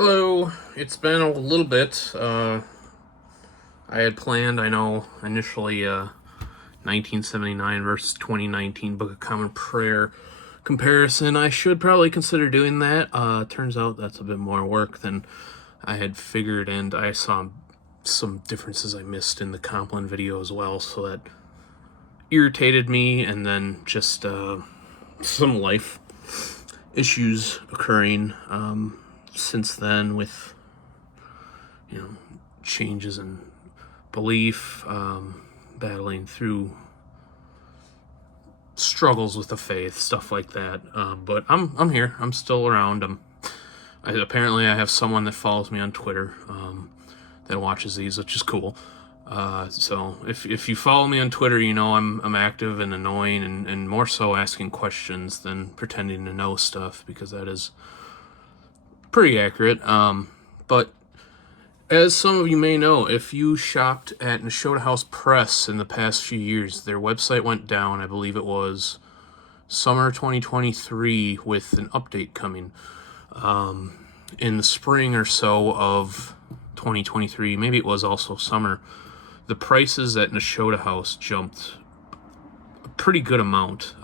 Hello, it's been a little bit. I had planned, I know, initially 1979 versus 2019 Book of Common Prayer comparison. I should probably consider doing that. Turns out that's a bit more work than I had figured, and I saw some differences I missed in the Compline video as well, so that irritated me, and then just some life issues occurring since then with changes in belief, battling through struggles with the faith, stuff like that. But I'm here. I'm still around. Apparently I have someone that follows me on Twitter that watches these, which is cool. So if you follow me on Twitter, you know I'm active and annoying, and more so asking questions than pretending to know stuff, because that is pretty accurate. But as some of you may know, if you shopped at Nashotah House Press in the past few years, their website went down. I believe it was summer 2023, with an update coming in the spring or so of 2023. Maybe it was also summer. The prices at Nashotah House jumped a pretty good amount.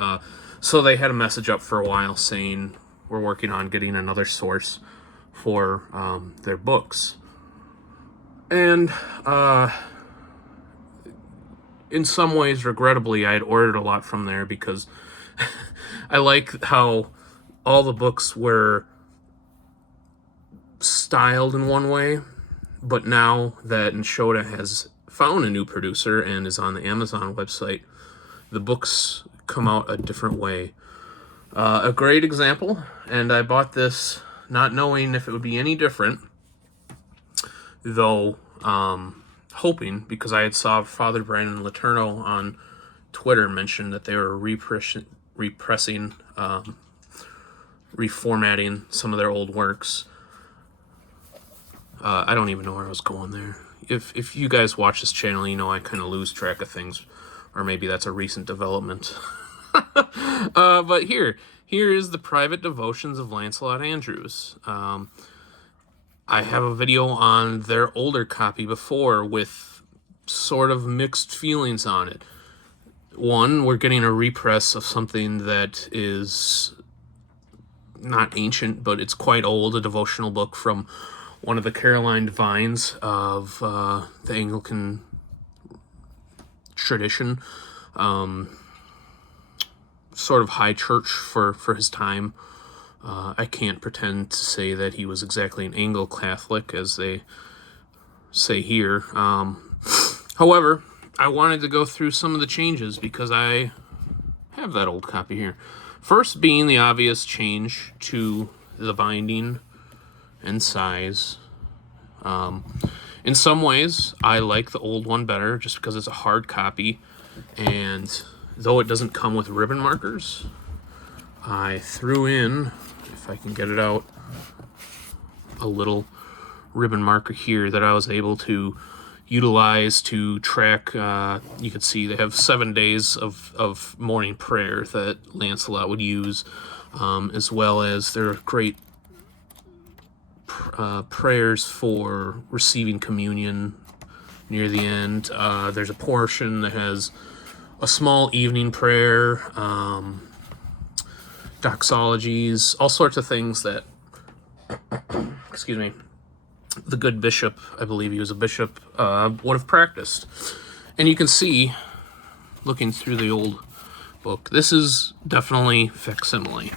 So they had a message up for a while saying we're working on getting another source for their books. And in some ways, regrettably, I had ordered a lot from there because I like how all the books were styled in one way, but now that Nashotah has found a new producer and is on the Amazon website, the books come out a different way. A great example, and I bought this not knowing if it would be any different, though hoping, because I had saw Father Brandon Letourneau on Twitter mention that they were repressing, reformatting some of their old works. I don't even know where I was going there. If you guys watch this channel, you know I kind of lose track of things, or maybe that's a recent development. But here is the Private Devotions of Lancelot Andrewes. I have a video on their older copy before with sort of mixed feelings on it. One, we're getting a repress of something that is not ancient, but it's quite old, a devotional book from one of the Caroline Divines of the Anglican tradition. Sort of high church for his time. I can't pretend to say that he was exactly an Anglo-Catholic, as they say here. However, I wanted to go through some of the changes because I have that old copy here. First being the obvious change to the binding and size. In some ways, I like the old one better just because it's a hard copy, and though it doesn't come with ribbon markers, I threw in, if I can get it out, a little ribbon marker here that I was able to utilize to track. You can see they have 7 days of morning prayer that Lancelot would use, as well as their great prayers for receiving communion near the end. There's a portion that has a small evening prayer, doxologies, all sorts of things that, excuse me, the good bishop, I believe he was a bishop, would have practiced. And you can see, looking through the old book, this is definitely facsimile.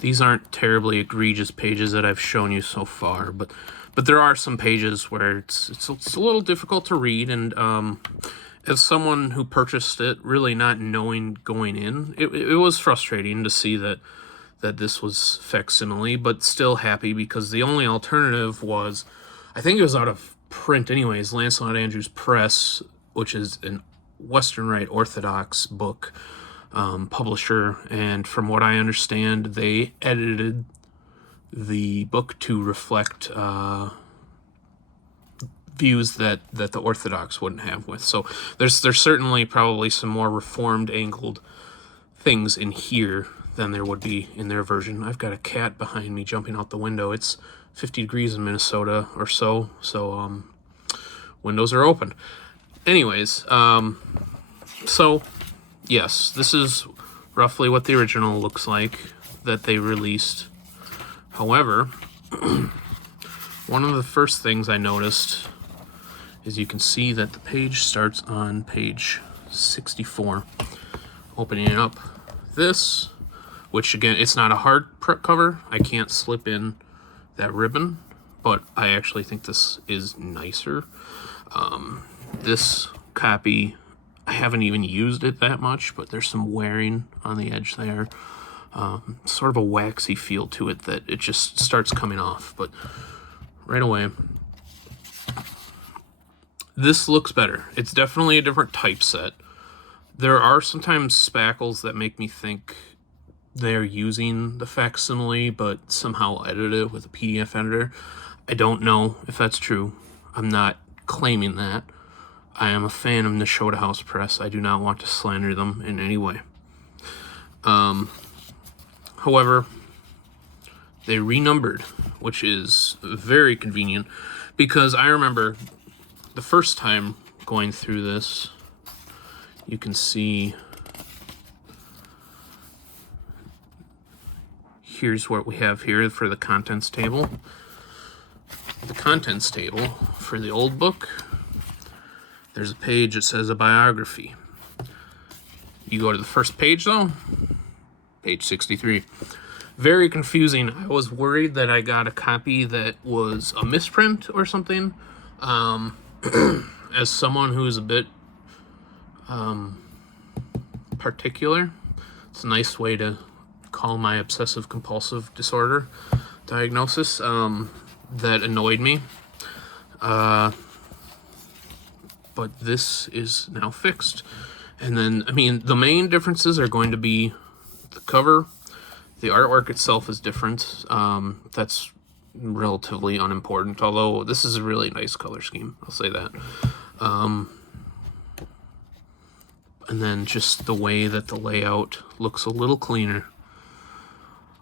These aren't terribly egregious pages that I've shown you so far, but there are some pages where it's a little difficult to read, and as someone who purchased it, really not knowing going in, it was frustrating to see that this was facsimile, but still happy because the only alternative was, I think it was out of print anyways, Lancelot Andrewes Press, which is an Western Rite Orthodox book publisher, and from what I understand, they edited the book to reflect views that the Orthodox wouldn't have with. So there's certainly probably some more reformed angled things in here than there would be in their version. I've got a cat behind me jumping out the window. It's 50 degrees in Minnesota or so, so windows are open. Anyways, so yes, this is roughly what the original looks like that they released. However, one of the first things I noticed is you can see that the page starts on page 64. Opening it up, this, which again, it's not a hard cover. I can't slip in that ribbon, but I actually think this is nicer. This copy, I haven't even used it that much, but there's some wearing on the edge there. Sort of a waxy feel to it that it just starts coming off, but right away, this looks better. It's definitely a different typeset. There are sometimes spackles that make me think they're using the facsimile, but somehow edit it with a PDF editor. I don't know if that's true. I'm not claiming that. I am a fan of Nashotah House Press. I do not want to slander them in any way. However, they renumbered, which is very convenient, because I remember the first time going through this, you can see here's what we have here for the contents table. The contents table for the old book, there's a page that says a biography. You go to the first page though, page 63. Very confusing. I was worried that I got a copy that was a misprint or something. As someone who's a bit particular, it's a nice way to call my obsessive compulsive disorder diagnosis. That annoyed me. But this is now fixed. And then, I mean, the main differences are going to be the cover. The artwork itself is different. That's relatively unimportant, although this is a really nice color scheme. I'll say that. And then just the way that the layout looks a little cleaner.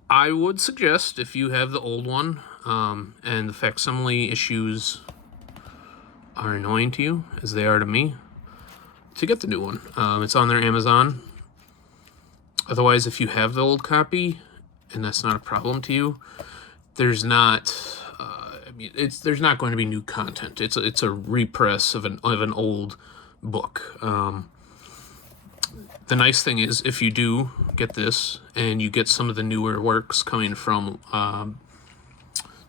I would suggest, if you have the old one, and the facsimile issues are annoying to you, as they are to me, to get the new one. It's on their Amazon. Otherwise, if you have the old copy, and that's not a problem to you, there's not, there's not going to be new content. It's a repress of an old book. The nice thing is, if you do get this, and you get some of the newer works coming from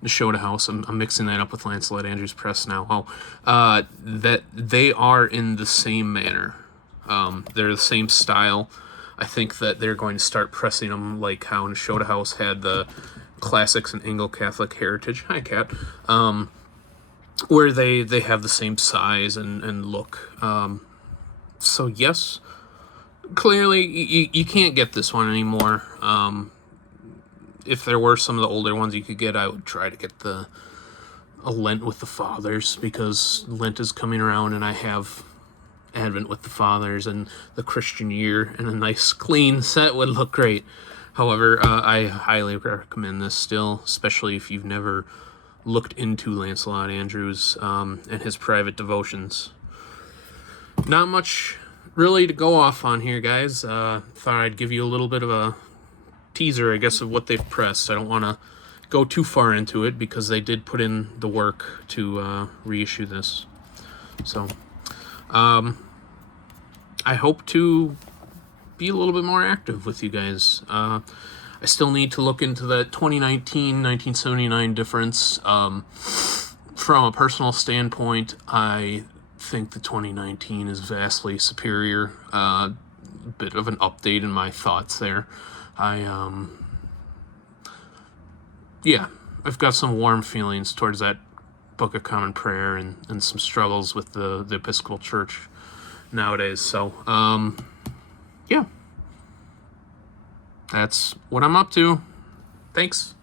Nashotah House, I'm mixing that up with Lancelot Andrewes Press now. That they are in the same manner. They're the same style. I think that they're going to start pressing them like how Nashotah House had the classics and Anglo-Catholic heritage. Hi, Cat. Where they have the same size and look. So yes, clearly you can't get this one anymore. If there were some of the older ones you could get, I would try to get a Lent with the Fathers, because Lent is coming around and I have Advent with the Fathers and the Christian year, and a nice clean set would look great. However, I highly recommend this still, especially if you've never looked into Lancelot Andrewes and his private devotions. Not much really to go off on here, guys. Thought I'd give you a little bit of a teaser, I guess, of what they've pressed. I don't want to go too far into it because they did put in the work to reissue this. So, I hope to be a little bit more active with you guys. I still need to look into the 2019-1979 difference. From a personal standpoint, I think the 2019 is vastly superior. Bit of an update in my thoughts there. Yeah, I've got some warm feelings towards that Book of Common Prayer and some struggles with the Episcopal Church nowadays. So, yeah, that's what I'm up to. Thanks.